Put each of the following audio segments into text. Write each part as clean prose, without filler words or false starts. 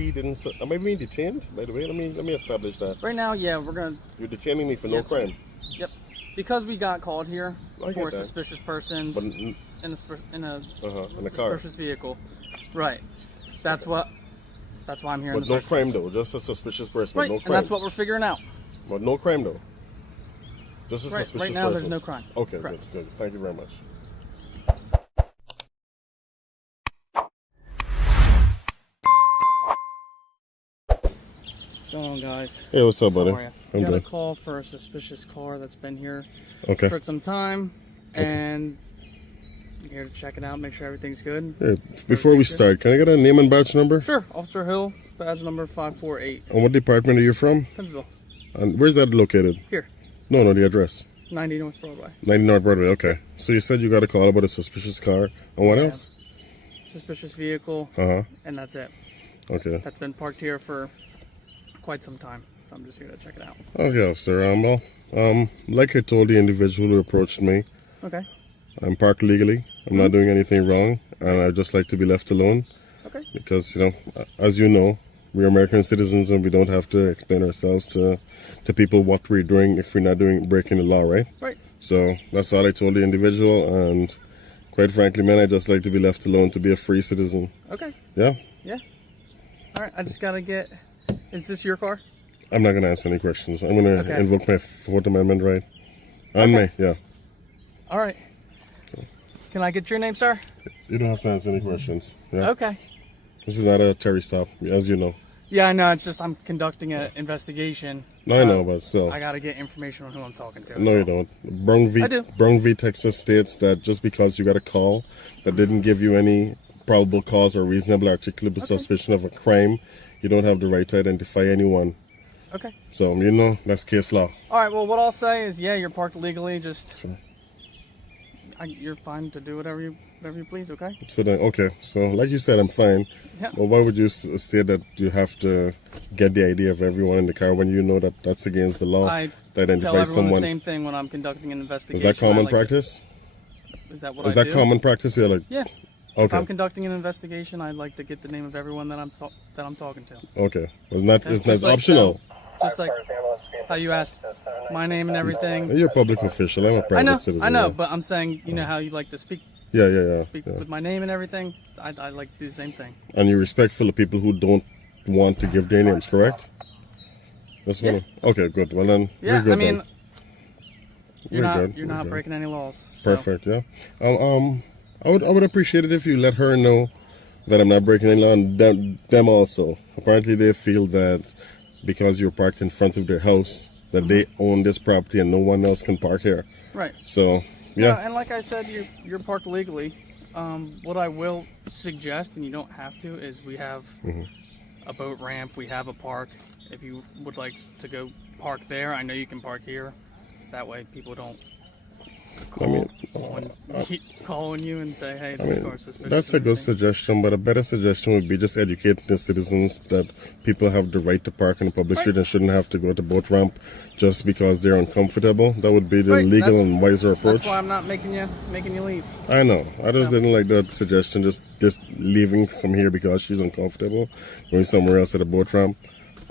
he didn't. Am I being detained? By the way, let me establish that. Right now, yeah, we're gonna. You're detaining me for no Yes, crime. Yep. Because we got called here I for get that. suspicious persons But, in a in a car. suspicious vehicle. Right. That's why I'm here. But in the no first crime place. though. Just a suspicious person. Right. No And crime. that's what we're figuring out. But no crime though. Just a Right. suspicious Right now, person. there's no crime. Okay. Correct. Good. Thank you very much. What's going on, guys? Hey, what's up, buddy? How are you? I'm We got a good. call for a suspicious car that's been here Okay. for some time, and I'm here to check it out, make sure everything's good. Hey, before we start, can I get a name and badge number? Sure. Officer Hill, badge number 548, And what department are you from? Pennsville. And where's that located? Here, No, the address. 90 North Broadway. 90 North Broadway. Okay. So you said you got a call about a suspicious car. And what Yeah. else? Suspicious vehicle, Uh-huh. and that's it. Okay. That's been parked here for quite some time. I'm just here to check it out. Okay, officer. Like I told the individual who approached me, Okay. I'm parked legally. I'm not doing anything wrong, and I'd just like to be left alone Okay. because, as you know, we're American citizens and we don't have to explain ourselves to people what we're doing if we're not breaking the law, right? Right. So that's all I told the individual, and quite frankly, man, I just like to be left alone to be a free citizen. Okay. Yeah? Yeah. All right. I just gotta get. Is this your car? I'm not going to answer any questions. I'm going to Okay. invoke my Fourth Amendment right. And Okay. yeah. All right. Can I get your name, sir? You don't have to answer any questions. Yeah. Okay. This is not a Terry stop, as you know. Yeah, I know. It's just I'm conducting an investigation. No, I know, but still. I gotta get information on who I'm talking to. No, you don't. I do. Brown v. Texas states that just because you got a call that didn't give you any probable cause or reasonable articulable suspicion of a crime, you don't have the right to identify anyone. Okay. So, that's case law. All right. Well, what I'll say is, yeah, you're parked legally. Just Sure. you're fine to do whatever you please. Okay. So then, okay. So, like you said, I'm fine. Yeah. But why would you state that you have to get the ID of everyone in the car when you know that that's against the law I to tell identify everyone someone? the same thing when I'm conducting an Is investigation. that common I like to- practice? Is that what Is I that do? common practice? Yeah, like, Yeah. If okay. I'm conducting an investigation, I'd like to get the name of everyone that I'm talking to. Okay. It's not Just like, optional. Just like how you asked my name and everything. You're a public official. I'm a private citizen. I know, yeah. but I'm saying, you know how you like to speak Yeah. with my name and everything. I like to do the same thing. And you're respectful of people who don't want to give their names, correct? That's Yeah. one. Okay, good. Well then, Yeah, we're good. I mean, then. you're We're good. not We're good. breaking any laws. So. Perfect. Yeah. I would appreciate it if you let her know that I'm not breaking any law, and them also. Apparently, they feel that because you're parked in front of their house, that they own this property and no one else can park here. Right. So, yeah. And like I said, you're parked legally. What I will suggest, and you don't have to, is we have a boat ramp. We have a park. If you would like to go park there, I know you can park here. That way, people don't call on you and say, "Hey, this car's suspicious." That's a good suggestion, but a better suggestion would be just educating the citizens that people have the right to park in the public street and shouldn't have to go to boat ramp just because they're uncomfortable. That would be the legal and wiser approach. That's why I'm not making you leave. I know. I just didn't like that suggestion, just leaving from here because she's uncomfortable, going somewhere else at a boat ramp.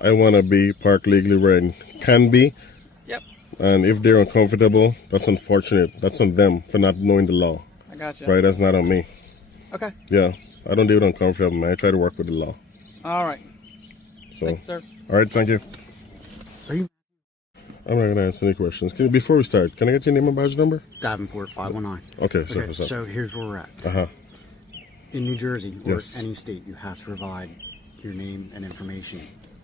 I want to be parked legally where I can be. Yep. And if they're uncomfortable, that's unfortunate. That's on them for not knowing the law. I got you. Right? That's not on me. Okay. Yeah. I don't deal with uncomfortable, man. I try to work with the law. All right. So, Thanks, sir. all right. Thank you. I'm not going to answer any questions. Before we start, can I get your name and badge number? Davenport 519. Okay. So, So here's where we're at. Uh-huh. In New Jersey or Yes. any state, you have to provide your name and information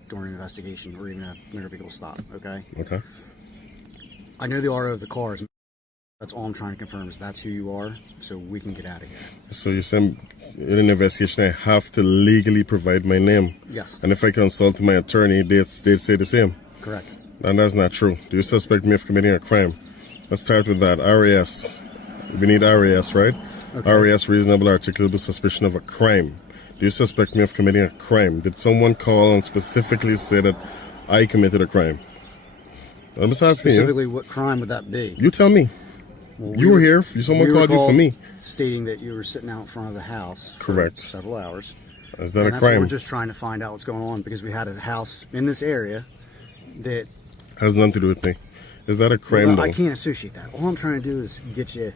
during an investigation or even a motor vehicle stop. Okay. Okay. I know the RO of the cars. That's all I'm trying to confirm is that's who you are, so we can get out of here. So you said in an investigation I have to legally provide my name. Yes. And if I consult my attorney, they'd say the same. Correct. And that's not true. Do you suspect me of committing a crime? Let's start with that. RAS. We need RAS, right? Okay. RAS, reasonable articulable suspicion of a crime. Do you suspect me of committing a crime? Did someone call and specifically say that I committed a crime? I'm just asking Specifically, what crime would that be? you. You tell me. Well, You were here. Someone called you for me. Stating that you were sitting out in front of the house. Correct. For several hours. Is that And a that's what crime? we're just trying to find out what's going on because we had a house in this area that Has nothing to do with me. Is that a crime well, though? I can't associate that. All I'm trying to do is get you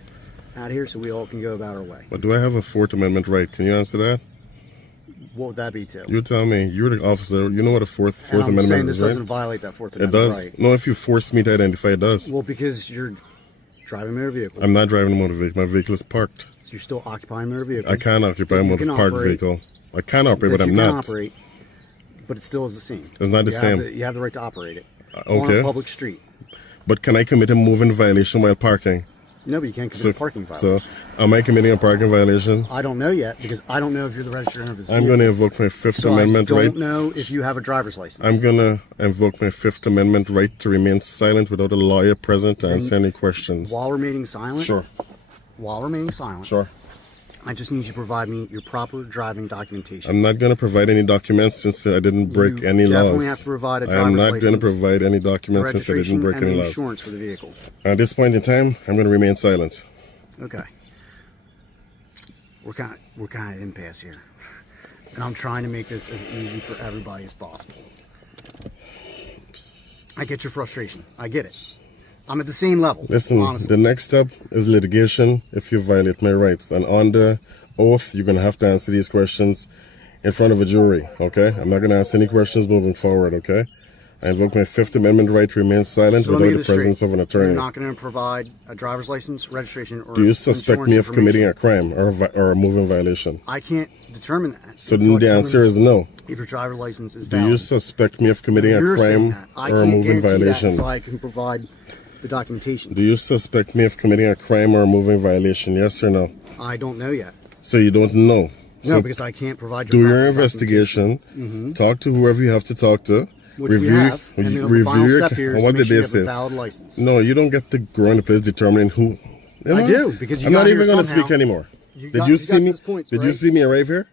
out of here so we all can go about our way. But do I have a Fourth Amendment right? Can you answer that? What would that be, too? You tell me. You're the officer. You know what a Fourth And I'm Amendment saying is, this right? doesn't violate that Fourth It Amendment does. right. No, if you force me to identify, it does. Well, because you're driving a motor vehicle. I'm not driving a motor vehicle. My vehicle is parked. So you're still occupying a motor vehicle. I can occupy a You motor can parked operate. vehicle. I can operate, That but I'm you can not. operate, but it still is the same. It's not the You same. you have the right to operate it on okay. a public street. But can I commit a moving violation while parking? No, but you can't commit a parking So, violation. am I committing a parking violation? I don't know yet because I don't know if you're the registered owner of this I'm vehicle. going to invoke my Fifth So Amendment I don't right. know if you have a driver's license. I'm going to invoke my Fifth Amendment right to remain silent without a lawyer present to answer any questions. While remaining silent. Sure. While remaining silent. Sure. I just need you to provide me your proper driving documentation. I'm not going to provide any documents since I didn't break You any laws. definitely have to provide a I am driver's not going to license, provide any documents since I registration didn't break and any the laws. insurance for the vehicle. At this point in time, I'm going to remain silent. Okay. We're kind of impasse here, and I'm trying to make this as easy for everybody as possible. I get your frustration. I get it. I'm at the same level. Listen, honestly. the next step is litigation if you violate my rights. And on the oath, you're going to have to answer these questions in front of a jury, okay? I'm not going to ask any questions moving forward, okay? I invoke my Fifth Amendment right to remain silent So let me without get the this straight. presence of an attorney. You're not going to provide a driver's license, registration, or Do you suspect me of insurance committing a information. crime or a moving violation? I can't determine that. So Until I then the answer determine is no. if your driver's license is Do valid. you suspect me of committing a You're saying crime that. I or a can't moving guarantee that violation? until I can provide the documentation. Do you suspect me of committing a crime or a moving violation? Yes or no? I don't know yet. So you don't know. No, So because I can't provide do your your proper documentation. investigation. Talk to whoever you have to talk to. Which we have. And the final your- step here is what to did make sure they you have say? a valid license. No, you don't get to go in the place determining who. You I know? do, because you I'm got not here even going to somehow. speak anymore. You Did got- you you see got me? those points, Did you right? see me arrive here?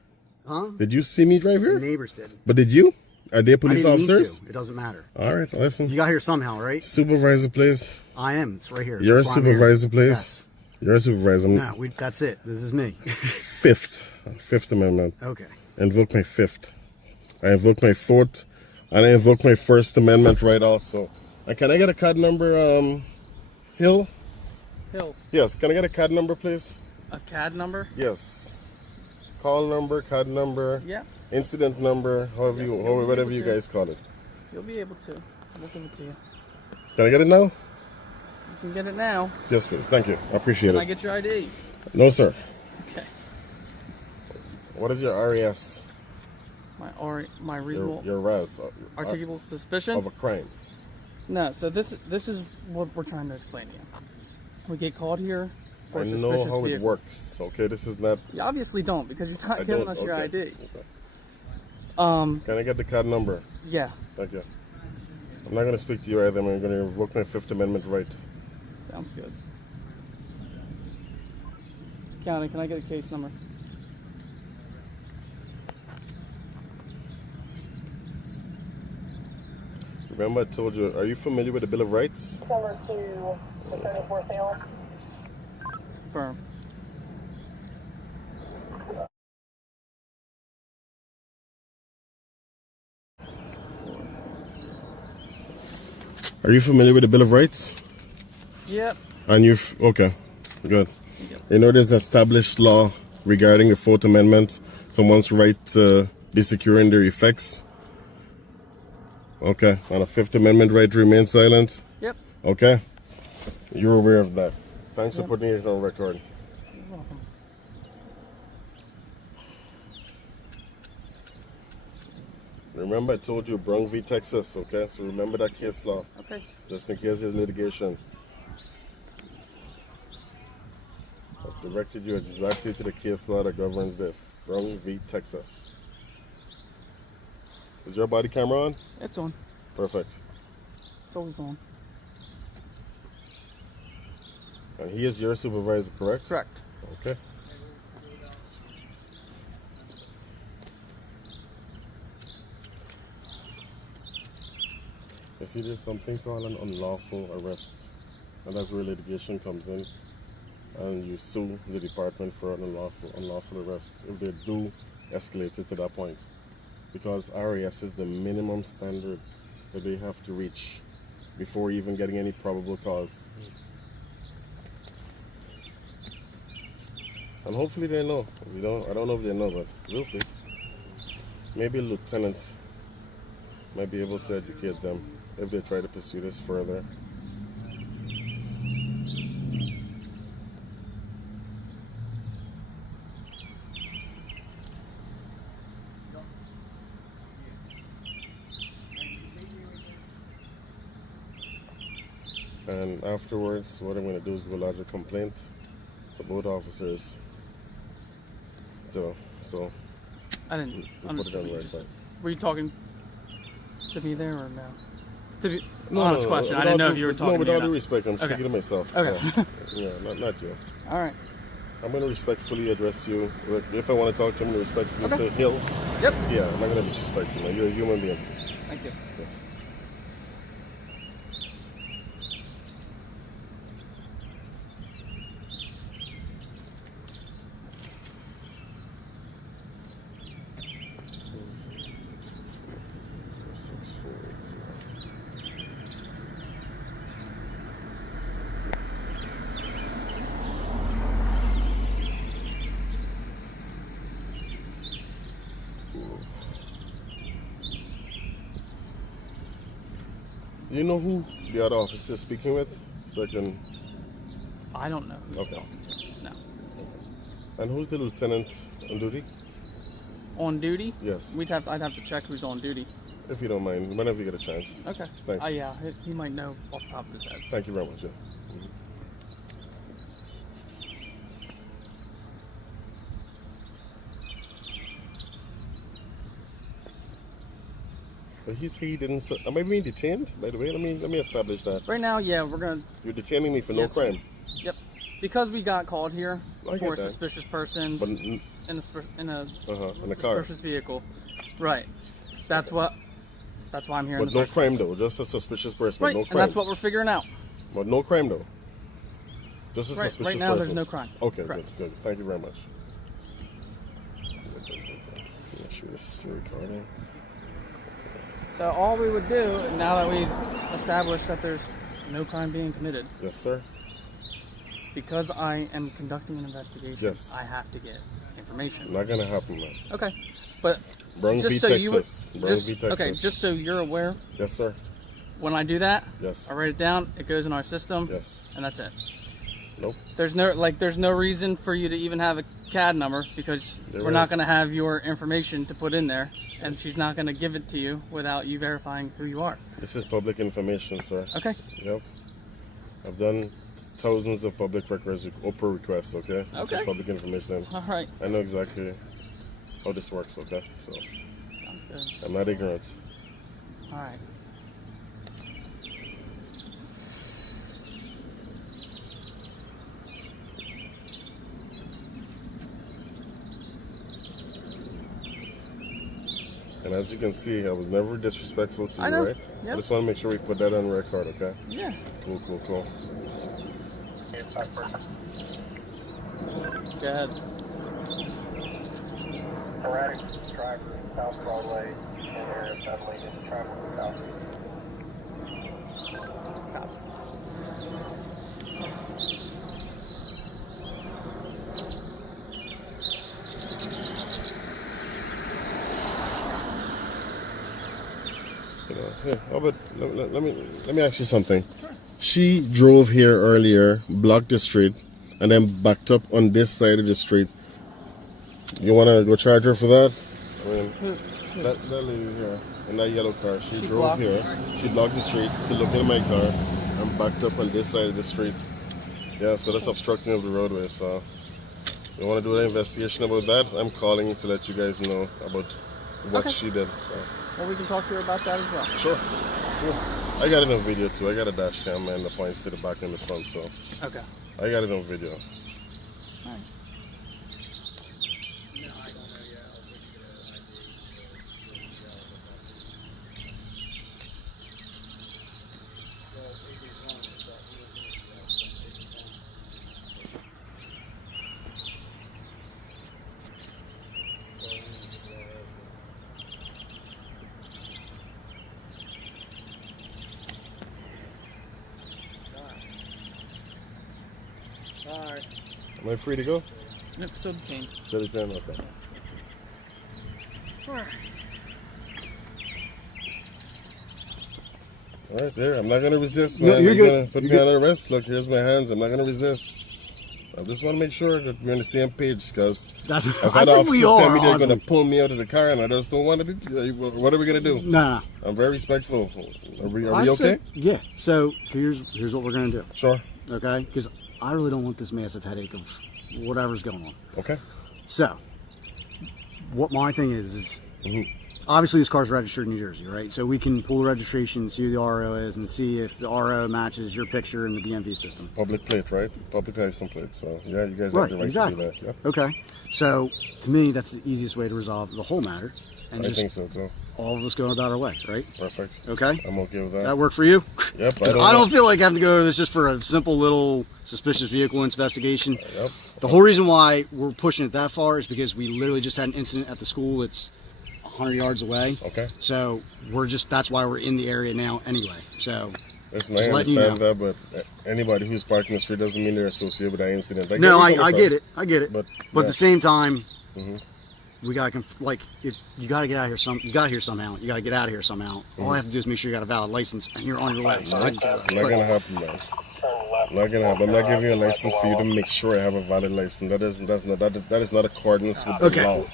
Huh? Did you see me drive The here? neighbors did. But did you? Are they police I didn't need officers? to. It doesn't matter. All right, listen. You got here somehow, right? Supervisor, please. I am. It's right here. You're a That's why I'm here. supervisor, please. Yes. You're a supervisor. No, that's it. This is me. Fifth Amendment. Okay. Invoke my Fifth. I invoke my Fourth, and I invoke my First Amendment right also. And can I get a card number, Hill? Hill, Yes, can I get a card number, please? a CAD number? Yes. Call number, card number, Yeah, incident number, whatever you guys call it. you'll be able to. We'll give it to you. Can I get it now? You can get it now. Yes, please. Thank you. I appreciate Can I it. get your ID? No, sir. Okay. What is your RAS? My reasonable Your RAS articulable suspicion? of a crime. No, so this is what we're trying to explain to you. We get called here for I a know suspicious how it vehicle. works. Okay, this is not. You obviously don't because you're not I giving don't. us your Okay. ID. Okay. Can I get the card number? Yeah, Thank you. I'm not going to speak to you either. I'm going to invoke my Fifth Amendment right. sounds good. County, can I get a case number? Remember, I told you. Are you familiar with the Bill of Rights? Similar to the 34th sale. Firm. Are you familiar with the Bill of Rights? Yep. And you've okay, good. Yep. You know there's established law regarding the Fourth Amendment, someone's right to be secure in their effects. Okay, and a Fifth Amendment right to remain silent. Yep. Okay, you're aware of that. Thanks Yep. for putting it on record. You're welcome. Remember, I told you Brown v. Texas. Okay, so remember that case law, Okay. just in case there's litigation. I've directed you exactly to the case law that governs this. Brown v. Texas. Is your body camera on? It's on. Perfect. It's always on. And he is your supervisor, correct? Correct. Okay. You see, there's something called an unlawful arrest. And that's where litigation comes in. And you sue the department for an unlawful arrest. If they do escalated to that point, because RAS is the minimum standard that they have to reach before even getting any probable cause. And hopefully they know. I don't know if they know, but we'll see. Maybe lieutenants might be able to educate them if they try to pursue this further. And afterwards, what I'm going to do is go lodge a complaint to both officers. So I didn't we'll put it understand on what the you right just side. said. Were you talking to me there or no? To be No, honest no, question. I with didn't all know due- if you were No, talking with to me all or due not. respect, I'm Okay. speaking to myself. Okay. Yeah, not you. All right. I'm going to respectfully address you. If I want to talk to you, I'm going to respectfully say, Hill. Yep. Yeah, I'm not going to disrespect you, man. You're a human being. Thank you. Yes. Do you know who the other officer is speaking with? So I can. I don't know who you're Okay. talking to. No. And who's the lieutenant on duty? On duty? Yes. I'd have to check who's on duty. If you don't mind, whenever you get a chance. Okay. Thanks. Yeah, he might know off the top of his head. Thank you very much. Yeah. But he didn't. Am I being detained? By the way, let me establish that. Right now, yeah, we're gonna. You're detaining me for Yes, no sir. crime. Yep. Because we got called here I for get that. suspicious persons But in a in a car. suspicious vehicle. Right. That's why I'm here. But in the no first crime place. though. Just a suspicious person. Right, No and crime. that's what we're figuring out. But no crime though. Just a Right. suspicious Right now, person. there's no crime. Okay. Correct. Good. Thank you very much. Yeah, sure. This is still recording. So all we would do now that we've established that there's no crime being committed, Yes, sir. because I am conducting an investigation, Yes. I have to get information. Not gonna happen, man. Okay, but Bronx v. just so you would, Texas. Bronx v. Texas. okay, just so you're aware, Yes, sir. when I do that, Yes. I write it down, it goes in our system, Yes. and that's it. Nope. There's no reason for you to even have a CAD number because There we're not is. going to have your information to put in there, and she's not going to give it to you without you verifying who you are. This is public information, sir. Okay. Yep. I've done thousands of public records, Oprah requests, okay? This is Okay. public information. All right. I know exactly how this works, okay? So Sounds good. I'm not ignorant. All right. And as you can see, I was never disrespectful to I you, know. right? Yep. I just want to make sure we put that on record, okay? Yeah. Cool. Go ahead. Erratic driver, South Broadway, in area suddenly in traffic without. Yeah, but let me ask you something. She drove here earlier, blocked the street, and then backed up on this side of the street. You want to go charge her for that? I mean, that lady here in that yellow car, she drove blocked- here. She blocked the street to look in my car and backed up on this side of the street. Yeah, so that's obstructing of the roadway. So you want to do an investigation about that? I'm calling to let you guys know about what Okay. she did. So. Well, we can talk to her about that as well. Sure. Cool. I got it on video too. I got a dash cam and the points to the back and the front, so Okay. I got it on video. All right. Am I free to go? Nope, still detained. Still detained? Okay. All right, there. I'm not going to resist, man. No, you're You're good. going to put me on arrest. Look, here's my hands. I'm not going to resist. I just want to make sure that we're on the same page, because That's, I've I had think officers we tell are, me they're going to honestly. pull me out of the car, and I just don't want to be. What are we going to do? Nah. I'm very respectful. Are we I'd okay? say- yeah. So here's what we're gonna do. Sure. Okay? Because I really don't want this massive headache of whatever's going on. Okay. So, what my thing is Mhm. obviously this car's registered in New Jersey, right? So we can pull the registration, see who the RO is, and see if the RO matches your picture in the DMV system. Public plate, right? Public license plate. So, yeah, you guys Right, have the right exactly. to do that. Yeah. Okay. So, to me, that's the easiest way to resolve the whole matter. And I just think so, too. all of us going about our way, right? Perfect. Okay? I'm okay with that. That work for you? Yep. 'Cause I don't feel like having to go over this just for a simple little suspicious vehicle investigation. Yep. The whole reason why we're pushing it that far is because we literally just had an incident at the school that's 100 yards away. Okay. So that's why we're in the area now anyway. So Listen, just I letting you understand that, but anybody who's parking the street doesn't mean they're associated with that incident. no, where you're I coming get from. it. I get it. But, But at yeah. the same time, Mhm. we gotta if you gotta get out of here you gotta here somehow. You gotta get out of here somehow. All I have to do is make sure you got a valid license and you're on your way. So I can Not gonna happen, man. Not gonna happen. I'm not giving you a license for you to make sure I have a valid license. That is not accordance with the Okay. law.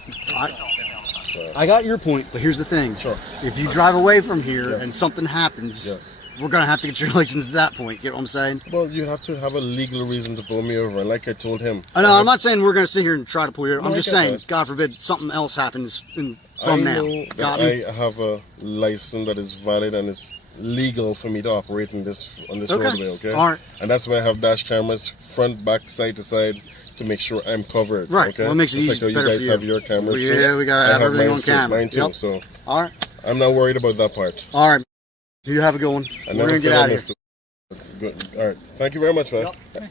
I got your point, but here's the thing. Sure. If you drive away from here Yes. and something happens, Yes. we're gonna have to get your license at that point. Get what I'm saying? Well, you have to have a legal reason to pull me over, and like I told him. I know. I'm not saying we're gonna sit here and try to pull you over. I'm No, I just get saying, that. God forbid, something else happens I from now. know Got that me? I have a license that is valid and it's legal for me to operate on this Okay. roadway, okay? All right. And that's why I have dash cameras front, back, side to side to make sure I'm covered. Right. Okay. Well, it makes it Just easy- like how you better guys for you. have your cameras. Well, yeah, we gotta I have everything mine on too, camera. Mine too. Yep. So All right. I'm not worried about that part. All right. You have a good one. I We're never gonna get said I out of here. missed it. Good. All right. Thank you very much, man. Yep.